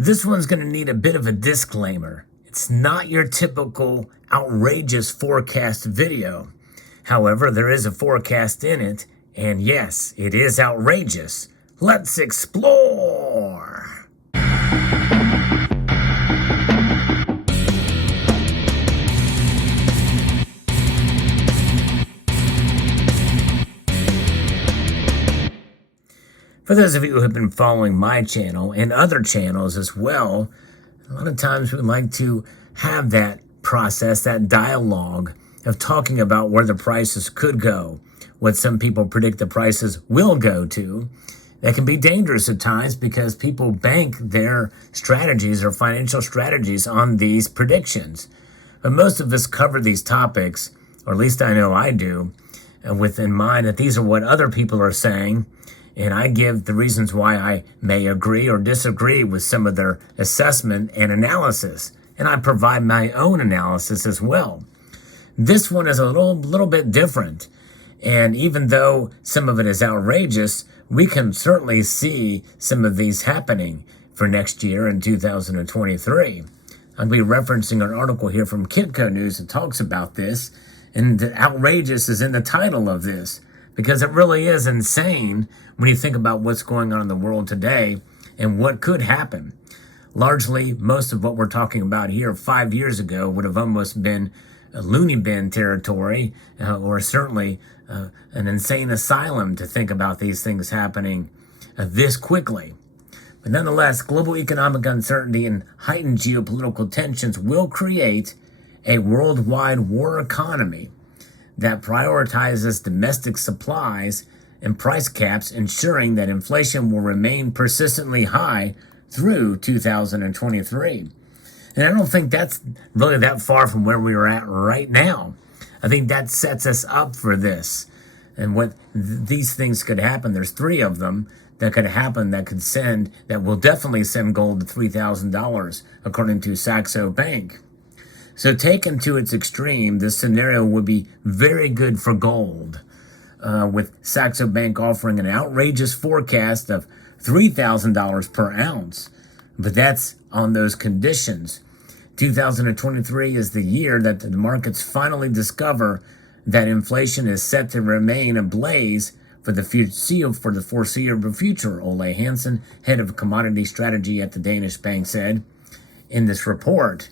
This one's going to need a bit of a disclaimer. It's not your typical outrageous forecast video. However, there is a forecast in it, and yes, it is outrageous. Let's explore! For those of you who have been following my channel and other channels as well, a lot of times we like to have that process, that dialogue of talking about where the prices could go, what some people predict the prices will go to. That can be dangerous at times because people bank their strategies or financial strategies on these predictions. But most of us cover these topics, or at least I know I do, with in mind that these are what other people are saying, and I give the reasons why I may agree or disagree with some of their assessment and analysis. And I provide my own analysis as well. This one is a little bit different. And even though some of it is outrageous, we can certainly see some of these happening for next year in 2023. I'll be referencing an article here from Kitco News that talks about this. And the outrageous is in the title of this, because it really is insane when you think about what's going on in the world today and what could happen. Largely, most of what we're talking about here 5 years ago would have almost been a loony bin territory, or certainly an insane asylum to think about these things happening this quickly. But nonetheless, global economic uncertainty and heightened geopolitical tensions will create a worldwide war economy that prioritizes domestic supplies and price caps, ensuring that inflation will remain persistently high through 2023. And I don't think that's really that far from where we are at right now. I think that sets us up for this. And what these things could happen, there's three of them that could happen that will definitely send gold to $3,000, according to Saxo Bank. So taken to its extreme, this scenario would be very good for gold, with Saxo Bank offering an outrageous forecast of $3,000 per ounce. But that's on those conditions. 2023 is the year that the markets finally discover that inflation is set to remain ablaze for the foreseeable future, Ole Hansen, head of commodity strategy at the Danish bank, said in this report.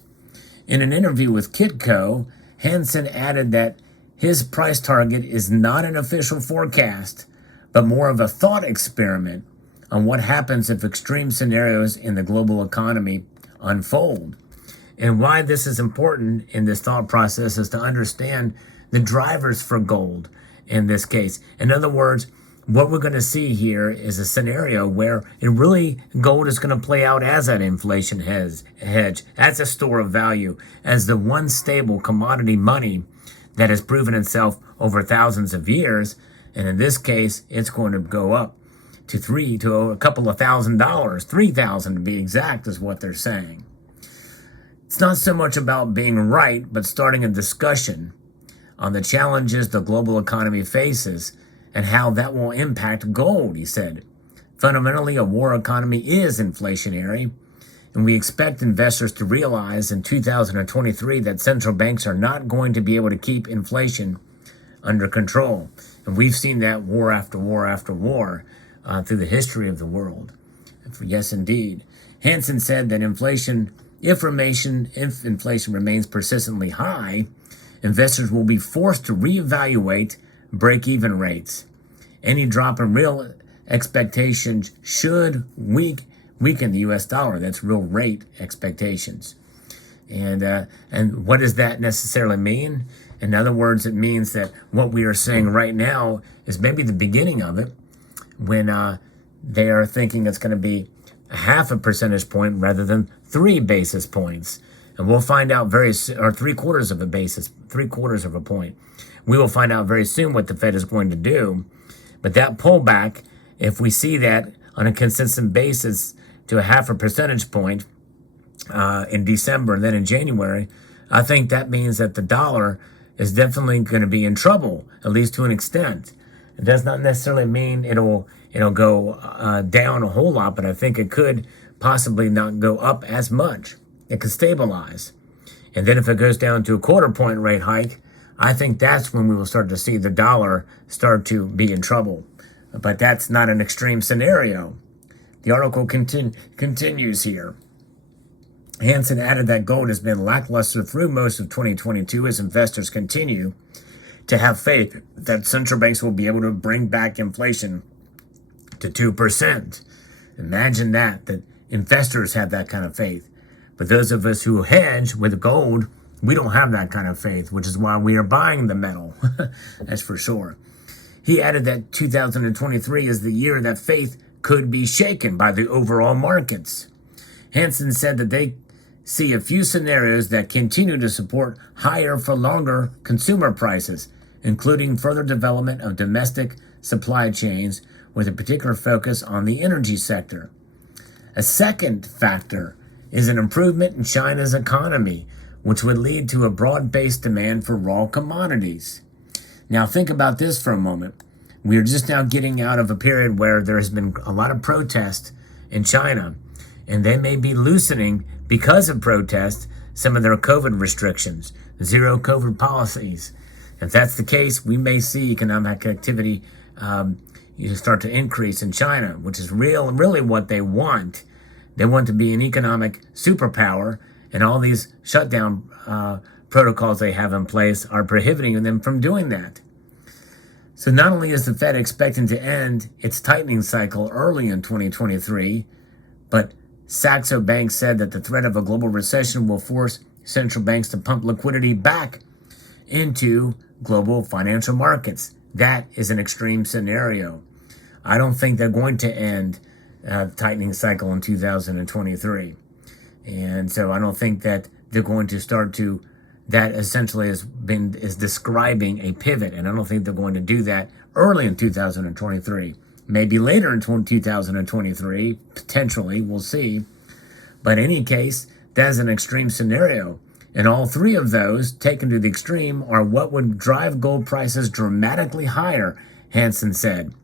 In an interview with Kitco, Hansen added that his price target is not an official forecast, but more of a thought experiment on what happens if extreme scenarios in the global economy unfold. And why this is important in this thought process is to understand the drivers for gold in this case. In other words, what we're going to see here is a scenario where gold is going to play out as that inflation hedge, as a store of value, as the one stable commodity money that has proven itself over thousands of years. And in this case, it's going to go up to a couple of $1,000, $3,000 to be exact, is what they're saying. It's not so much about being right, but starting a discussion on the challenges the global economy faces and how that will impact gold, he said. Fundamentally, a war economy is inflationary, and we expect investors to realize in 2023 that central banks are not going to be able to keep inflation under control. And we've seen that war after war after war through the history of the world. Yes, indeed. Hansen said that if inflation remains persistently high, investors will be forced to reevaluate break-even rates. Any drop in real expectations should weaken the U.S. dollar. That's real rate expectations. And what does that necessarily mean? In other words, it means that what we are saying right now is maybe the beginning of it, when they are thinking it's going to be a half a percentage point rather than 3 basis points. And we'll find out or 3/4 of a point. We will find out very soon what the Fed is going to do. But that pullback, if we see that on a consistent basis to a half a percentage point in December and then in January, I think that means that the dollar is definitely going to be in trouble, at least to an extent. It does not necessarily mean it'll it'll go down a whole lot, but I think it could possibly not go up as much. It could stabilize. And then if it goes down to a quarter point rate hike, I think that's when we will start to see the dollar start to be in trouble. But that's not an extreme scenario. The article continues here. Hansen added that gold has been lackluster through most of 2022 as investors continue to have faith that central banks will be able to bring back inflation to 2%. Imagine that investors have that kind of faith. But those of us who hedge with gold, we don't have that kind of faith, which is why we are buying the metal. That's for sure. He added that 2023 is the year that faith could be shaken by the overall markets. Hansen said that they see a few scenarios that continue to support higher for longer consumer prices, including further development of domestic supply chains with a particular focus on the energy sector. A second factor is an improvement in China's economy, which would lead to a broad-based demand for raw commodities. Now think about this for a moment. We are just now getting out of a period where there has been a lot of protest in China, and they may be loosening, because of protest, some of their COVID restrictions, zero COVID policies. If that's the case, we may see economic activity start to increase in China, which is really what they want. They want to be an economic superpower, and all these shutdown protocols they have in place are prohibiting them from doing that. So not only is the Fed expecting to end its tightening cycle early in 2023, but Saxo Bank said that the threat of a global recession will force central banks to pump liquidity back into global financial markets. That is an extreme scenario. I don't think they're going to end the tightening cycle in 2023. And so I don't think that they're going to start to, that essentially is describing a pivot. And I don't think they're going to do that early in 2023. Maybe later in 2023, potentially, we'll see. But in any case, that is an extreme scenario. And all three of those, taken to the extreme, are what would drive gold prices dramatically higher, Hansen said.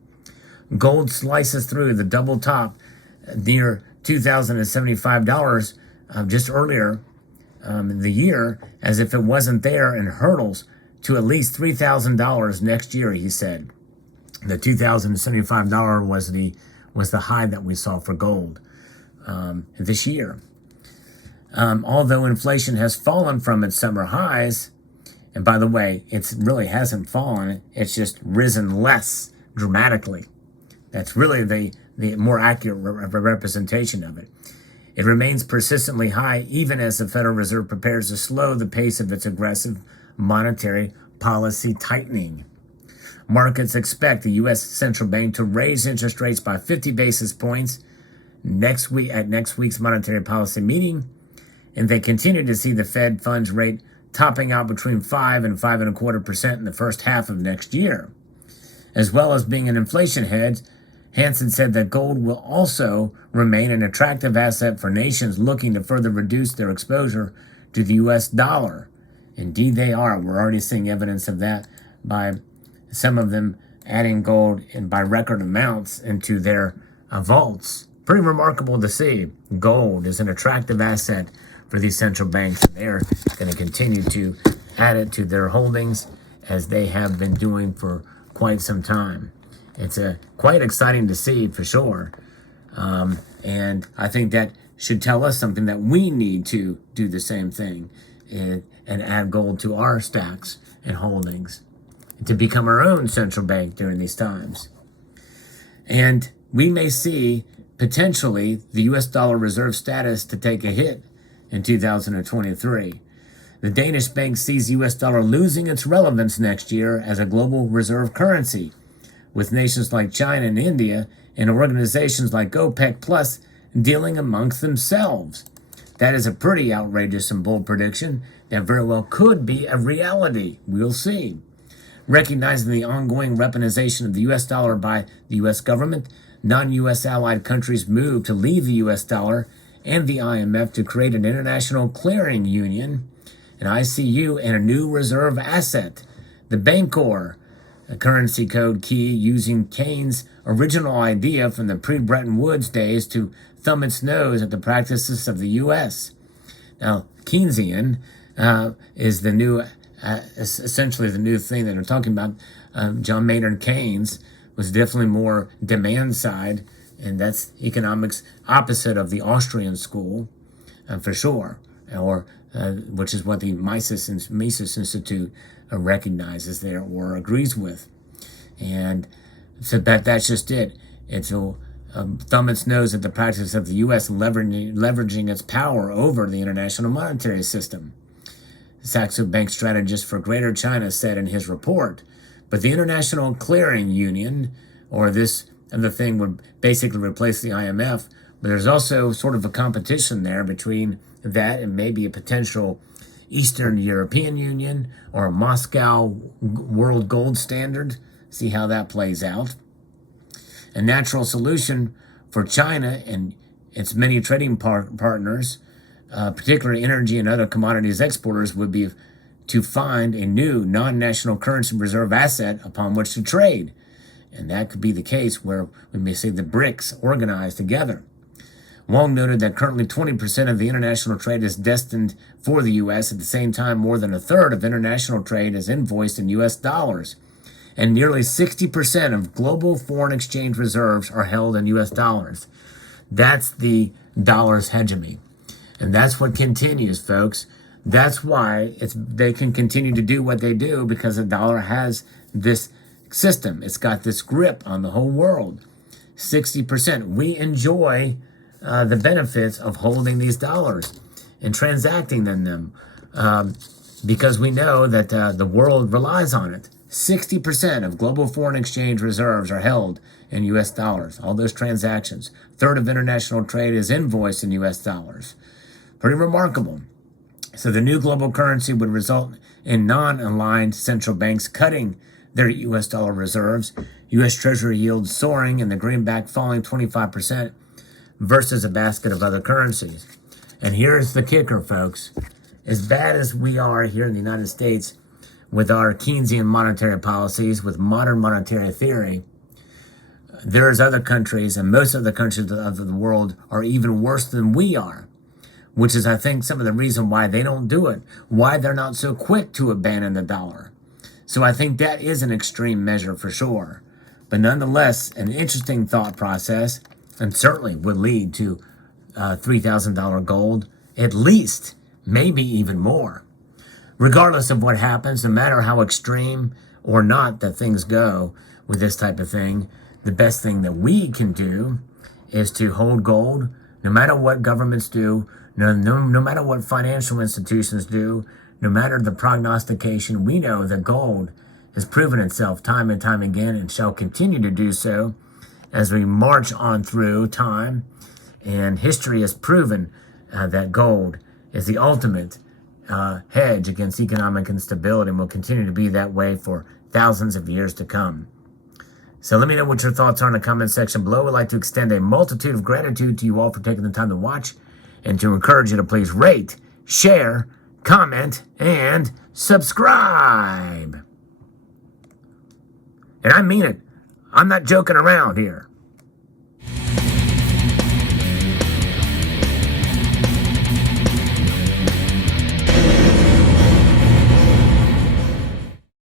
Gold slices through the double top near $2,075 just earlier in the year, as if it wasn't there, and hurdles to at least $3,000 next year, he said. The $2,075 was the high that we saw for gold this year. Although inflation has fallen from its summer highs, and by the way, it really hasn't fallen, it's just risen less dramatically. That's really the more accurate representation of it. It remains persistently high even as the Federal Reserve prepares to slow the pace of its aggressive monetary policy tightening. Markets expect the U.S. Central Bank to raise interest rates by 50 basis points next week at next week's monetary policy meeting, and they continue to see the Fed funds rate topping out between 5 and 5.25% in the first half of next year. As well as being an inflation hedge, Hansen said that gold will also remain an attractive asset for nations looking to further reduce their exposure to the U.S. dollar. Indeed, they are. We're already seeing evidence of that by some of them adding gold and by record amounts into their vaults. Pretty remarkable to see. Gold is an attractive asset for these central banks, and they're going to continue to add it to their holdings as they have been doing for quite some time. It's quite exciting to see for sure. And I think that should tell us something, that we need to do the same thing and add gold to our stacks and holdings to become our own central bank during these times. And we may see potentially the U.S. dollar reserve status to take a hit in 2023. The Danish bank sees the U.S. dollar losing its relevance next year as a global reserve currency, with nations like China and India and organizations like OPEC Plus dealing amongst themselves. That is a pretty outrageous and bold prediction that very well could be a reality. We'll see. Recognizing the ongoing weaponization of the U.S. dollar by the U.S. government, non-U.S. allied countries moved to leave the U.S. dollar and the IMF to create an international clearing union, an ICU, and a new reserve asset, the Bancor, a currency code key using Keynes' original idea from the pre-Bretton Woods days to thumb its nose at the practices of the U.S. Now, Keynesian is the new, essentially the new thing that we're talking about. John Maynard Keynes was definitely more demand side, and that's economics opposite of the Austrian school, for sure, or which is what the Mises Institute recognizes there or agrees with. And so that's just it. It's a thumb its nose at the practice of the U.S. leveraging its power over the international monetary system. Saxo Bank strategist for Greater China said in his report, but the International Clearing Union, or this other thing, would basically replace the IMF, but there's also sort of a competition there between that and maybe a potential Eastern European Union or a Moscow World Gold Standard. See how that plays out. A natural solution for China and its many trading partners, particularly energy and other commodities exporters, would be to find a new non-national currency reserve asset upon which to trade. And that could be the case where we may see the BRICS organized together. Wong noted that currently 20% of the international trade is destined for the U.S. At the same time, more than a third of international trade is invoiced in U.S. dollars. And nearly 60% of global foreign exchange reserves are held in U.S. dollars. That's the dollar's hegemony. And that's what continues, folks. That's why they can continue to do what they do, because the dollar has this system. It's got this grip on the whole world. 60%. We enjoy the benefits of holding these dollars and transacting in them because we know that the world relies on it. 60% of global foreign exchange reserves are held in U.S. dollars, all those transactions. Third of international trade is invoiced in U.S. dollars. Pretty remarkable. So the new global currency would result in non-aligned central banks cutting their U.S. dollar reserves, U.S. Treasury yields soaring, and the greenback falling 25% versus a basket of other currencies. And here's the kicker, folks. As bad as we are here in the United States with our Keynesian monetary policies, with modern monetary theory, there's other countries, and most of the countries of the world are even worse than we are, which is, I think, some of the reason why they don't do it, why they're not so quick to abandon the dollar. So I think that is an extreme measure for sure. But nonetheless, an interesting thought process, and certainly would lead to $3,000 gold, at least, maybe even more. Regardless of what happens, no matter how extreme or not that things go with this type of thing, the best thing that we can do is to hold gold, no matter what governments do, no matter what financial institutions do, no matter the prognostication. We know that gold has proven itself time and time again and shall continue to do so as we march on through time. And history has proven that gold is the ultimate hedge against economic instability and will continue to be that way for thousands of years to come. So let me know what your thoughts are in the comment section below. I'd like to extend a multitude of gratitude to you all for taking the time to watch, and to encourage you to please rate, share, comment, and subscribe. And I mean it. I'm not joking around here.